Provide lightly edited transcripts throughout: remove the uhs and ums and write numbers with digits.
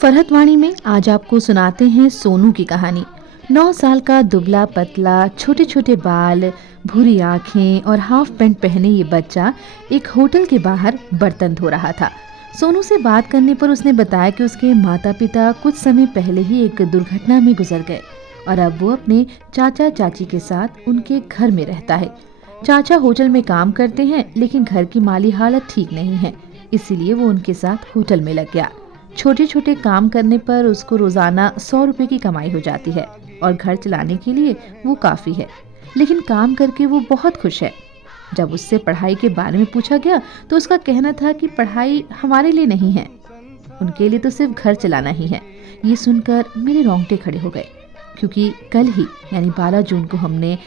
फरहत वाणी में आज आपको सुनाते हैं सोनू की कहानी। 9 साल का दुबला पतला, छोटे छोटे बाल, भूरी आंखें और हाफ पैंट पहने ये बच्चा एक होटल के बाहर बर्तन धो रहा था। सोनू से बात करने पर उसने बताया कि उसके माता पिता कुछ समय पहले ही एक दुर्घटना में गुजर गए और अब वो अपने चाचा चाची के साथ उनके घर में रहता है। चाचा होटल में काम करते हैं, लेकिन घर की माली हालत ठीक नहीं है, इसीलिए वो उनके साथ होटल में लग गया। छोटे छोटे काम करने पर उसको रोजाना 100 रुपए की कमाई हो जाती है और घर चलाने के लिए वो काफी है, लेकिन काम करके वो बहुत खुश है। जब उससे पढ़ाई के बारे में पूछा गया तो उसका कहना था कि पढ़ाई हमारे लिए नहीं है, उनके लिए तो सिर्फ घर चलाना ही है। ये सुनकर मेरे रोंगटे खड़े हो गए, क्योंकि कल ही यानी 12 जून को हमने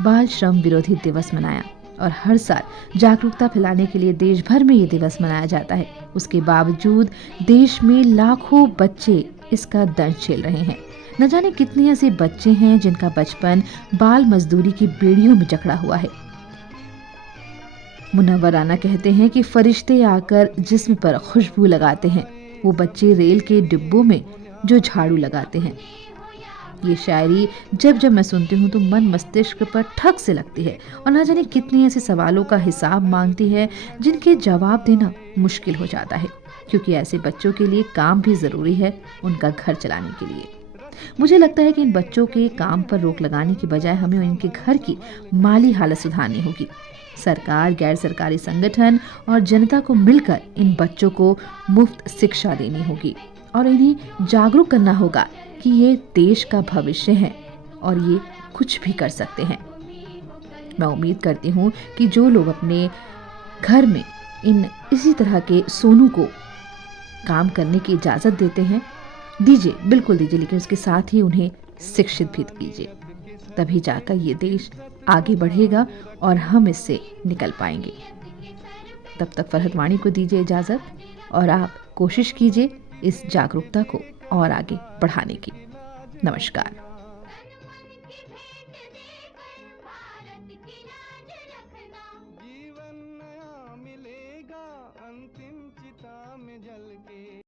बाल श्रम विरोधी दिवस मनाया और हर साल जागरूकता फैलाने के लिए देश भर में ये दिवस मनाया जाता है। उसके बावजूद देश में लाखों बच्चे इसका दंड झेल रहे हैं। न जाने कितने ऐसे बच्चे हैं जिनका बचपन बाल मजदूरी की बेड़ियों में जकड़ा हुआ है। मुनव्वर राना कहते हैं कि फरिश्ते आकर जिस्म पर खुशबू लगाते हैं, वो बच्चे रेल के डिब्बों में जो झाड़ू लगाते हैं। ये शायरी जब जब मैं सुनती हूँ तो मन मस्तिष्क पर ठग से लगती है और ना जाने कितने ऐसे सवालों का हिसाब मांगती है जिनके जवाब देना मुश्किल हो जाता है, क्योंकि ऐसे बच्चों के लिए काम भी ज़रूरी है उनका घर चलाने के लिए। मुझे लगता है कि इन बच्चों के काम पर रोक लगाने की बजाय हमें इनके घर की माली हालत सुधारनी होगी। सरकार, गैर सरकारी संगठन और जनता को मिलकर इन बच्चों को मुफ्त शिक्षा देनी होगी और इन्हें जागरूक करना होगा कि ये देश का भविष्य है और ये कुछ भी कर सकते हैं। मैं उम्मीद करती हूँ कि जो लोग अपने घर में इसी तरह के सोनू को काम करने की इजाज़त देते हैं, दीजिए, बिल्कुल दीजिए, लेकिन उसके साथ ही उन्हें शिक्षित भी कीजिए। तभी जाकर ये देश आगे बढ़ेगा और हम इससे निकल पाएंगे। तब तक फरहत वाणी को दीजिए इजाज़त और आप कोशिश कीजिए इस जागरूकता को और आगे बढ़ाने की। नमस्कार।